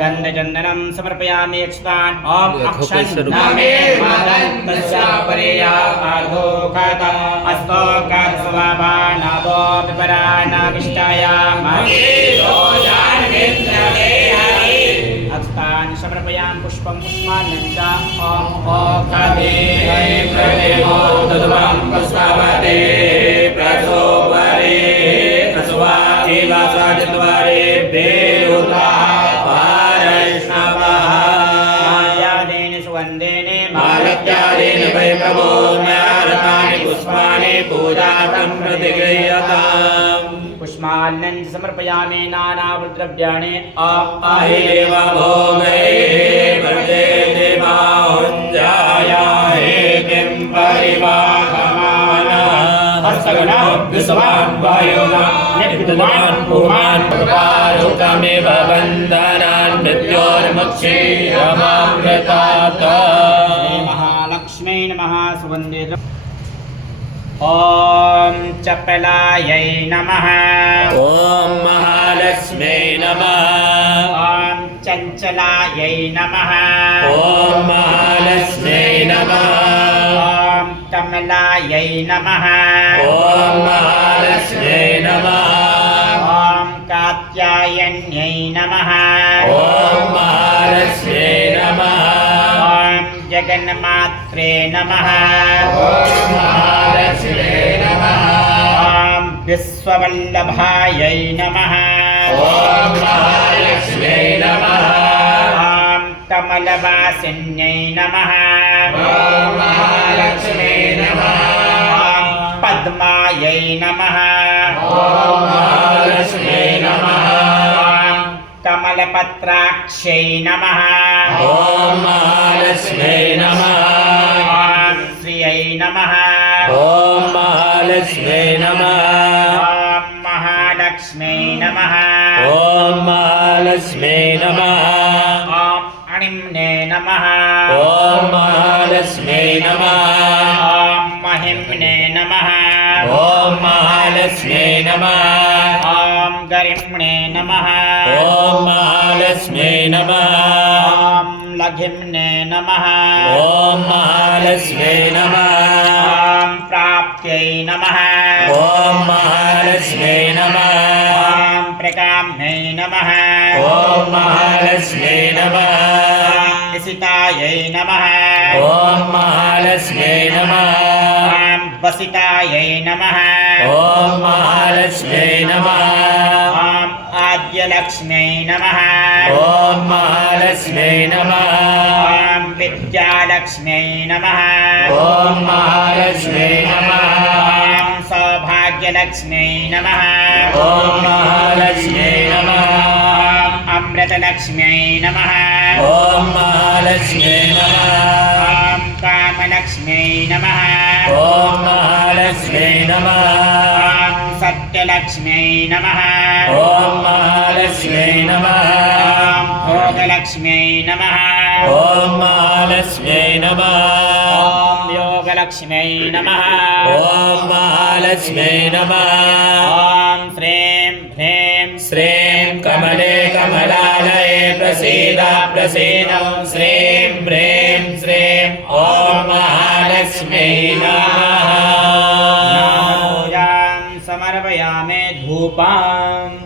गंधचंदनं समर्पयामि यक्षतान् ओम अक्षन्नामे मादन्तस्यापरेयाधोकता अस्तोकस्वभानाभो विपराणाविष्टाया अक्षतान् समर्पयामि पुष्पं पुष्पान्नं च ओम ओखदे प्रदेवो तद्वं प्रस्तावते प्रसोपरे प्रसवादिवासादिद्वारे बेरुता प्रभो नारदानि पुष्पाणि पूजार्थं प्रतिगृह्यताम् पुष्पान्नं समर्पयामि नानावद्रव्याणि आहिदेव भोगे वर्ते देवाहुञ्जाया हेतिं परिवाहमानः हस्तगणः विश्वान् वायुना निपुणान् पूर्वान् प्रकारुकमिव वन्दनान् मृत्योर्मुक्षीरमामृतात् लक्ष्मी नमः सुवन्दे ओम चपलायै नमः ओम महालक्ष्मी नमः ओम चंचलायै नमः ओम महालक्ष्मी नमः ओम कमलायै नमः ओम महालक्ष्मी नमः ओम कात्यायन्यै नमः ओम महालक्ष्मी नमः जगन्मात्रे नमः ओम महालक्ष्मी नमः ओम विश्ववल्लभायै नमः ओम महालक्ष्मी नमः ओम कमलवासिन्यै नमः ओम महालक्ष्मी नमः ओम पद्मायै नमः ओम महालक्ष्मी नमः ओम कमलपत्राक्षै नमः ओम महालक्ष्मी नमः ओम श्रियै नमः ओम महालक्ष्मी नमः ओम महालक्ष्मी नमः ओम महालक्ष्मी नमः ओम अणिम्ने नमः ओम महालक्ष्मी नमः ओम महिम्ने नमः ओम महालक्ष्मी नमः ओम गरिम्णे नमः ओम महालक्ष्मी नमः ओम लघिम्ने नमः ओम महालक्ष्मी नमः ओम प्राप्त्यै नमः ओम महालक्ष्मी नमः ओम प्रकाम्यै नमः ओम महालक्ष्मी नमः निशितायै नमः ओम महालक्ष्मी नमः ओम वसितायै नमः ओम महालक्ष्मी नमः ओम आद्यलक्ष्म्यै नमः ओम महालक्ष्मी नमः ओम विद्यालक्ष्म्यै नमः ओम महालक्ष्मी नमः ओम सौभाग्यलक्ष्म्यै नमः ओम महालक्ष्मी नमः ओम अमृतलक्ष्म्यै नमः ओम महालक्ष्मी नमः ओम कामलक्ष्म्यै नमः ओम महालक्ष्मी नमः ओम सत्यलक्ष्म्यै नमः ओम महालक्ष्मी नमः ओम भोगलक्ष्म्यै नमः ओम महालक्ष्मी नमः ओम योगलक्ष्म्यै नमः ओम महालक्ष्मी नमः ओम श्रीं ह्रीं श्रीं कमले कमलालये प्रसीद प्रसीद श्रीं ह्रीं श्रीं ओम महालक्ष्मी नमः पूजां समर्पयामि धूपाम्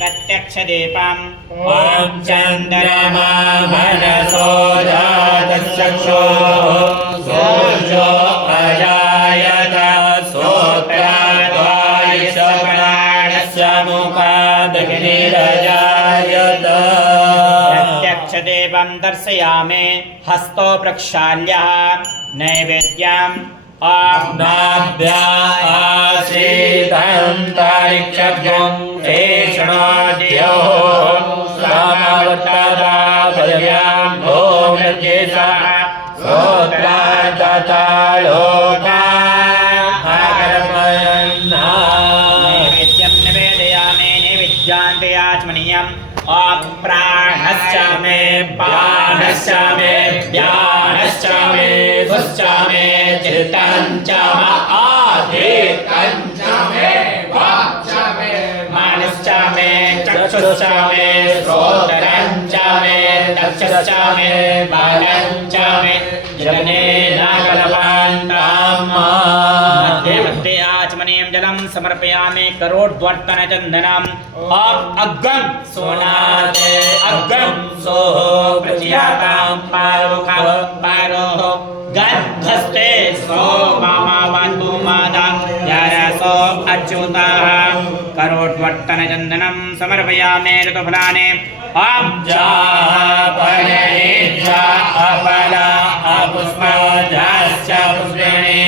प्रत्यक्ष दीपम् ओम चंद्रमा मनसो जातचक्षो सूर्यो अजायत सोत्राद्वायिषो मुखादग्निरजायत प्रत्यक्षदेवं दर्शयामि हस्तो प्रक्षाल्यः नैवेद्यम् नाभ्या आसीदन्तरिक्षभ्यं शेषणाद्यो समावर्तता भव्यां ॐ निर्देशा श्रोत्रादतालोका नैवेद्यं निवेदयामि नैवेद्यान्ते आचमनीयम् प्राणश्च मे पानश्च मे व्यानश्च मे धुश्च मे चित्तं च आधीतं च मे वाक् च मे मनश्च मे चक्षुश्च मे श्रोत्रं च मे दक्षश्च मे बालं च मे जनेन कलवान्ताम् मध्ये मध्ये आचमनीयं जलं समर्पयामि करोड्वर्तनचन्दनम् अग्गं सोनाते अग्गं सोहो प्रज्ञातां पारोखं पारोः गन्धस्ते सो मामावन्तु मादां यारसो अच्युताः करोड्वर्तनचन्दनं समर्पयामि ऋतुफलानि परेजा अपला अपुष्पजाश्च पुष्पिणी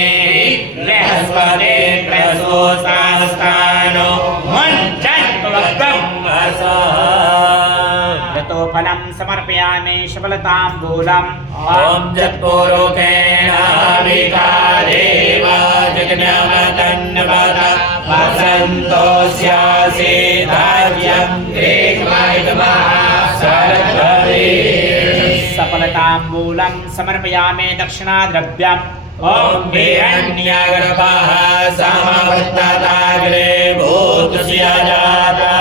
बृहस्पति प्रसूतास्तानो मञ्चन्त्वगम् ऋतुफलं समर्पयामि शबलताम्बूलम् ॐ जत्पूर्वकेण विकारेव जगन्मतन्नपद वसन्तोऽस्यासीदार्यं ग्रीष्मैकमः सरस्वती सफलताम्बूलं समर्पयामि दक्षिणाद्रव्यम् ॐ हिरण्यगर्भः समवर्तताग्रे भूतस्य जातः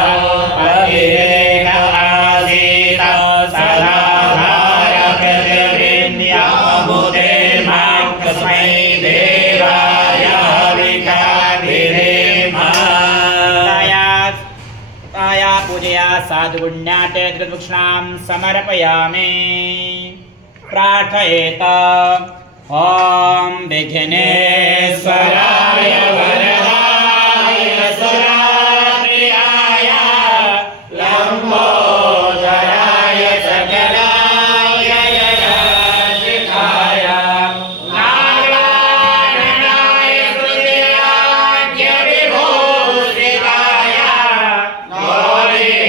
पतिरेण आसीत् सदाधार पृथिवीन्द्यामुदे मां तस्मै देवाय विकाभिरेमः ताया पूजया साधुगुण्याटे दक्षिणां समर्पयामि प्रार्थयेत ॐ विघ्नेश्वराय वरदाय सुराप्रियाय लम्बोदराय सकलाय जयशिखाय नारायणाय हृदयाद्यविभूषिताय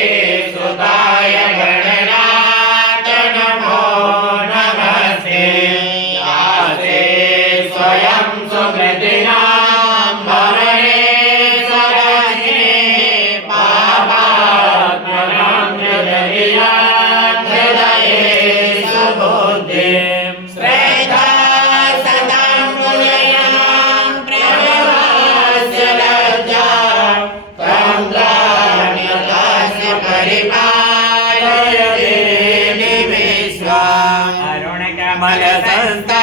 गौरीसुताय गणनाथ नमो नमस्ते स्वयं सुकृतिनां भवने स्वराज्ये पापात्मनां हृदये सुबुद्धिं श्रेष्ठा सदां मुनयां प्रणवस्य लज्जां तं ग्लान्यतास्य परिपालय देवी विश्वाम् अरुणकमलसंस्था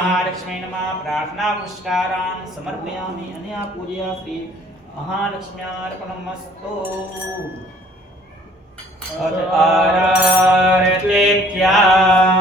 महालक्ष्मी नमः प्रार्थना पुरस्कारान् समर्पयामि अनया पूजया श्री महालक्ष्म्यार्पणमस्तु आरतेभ्यः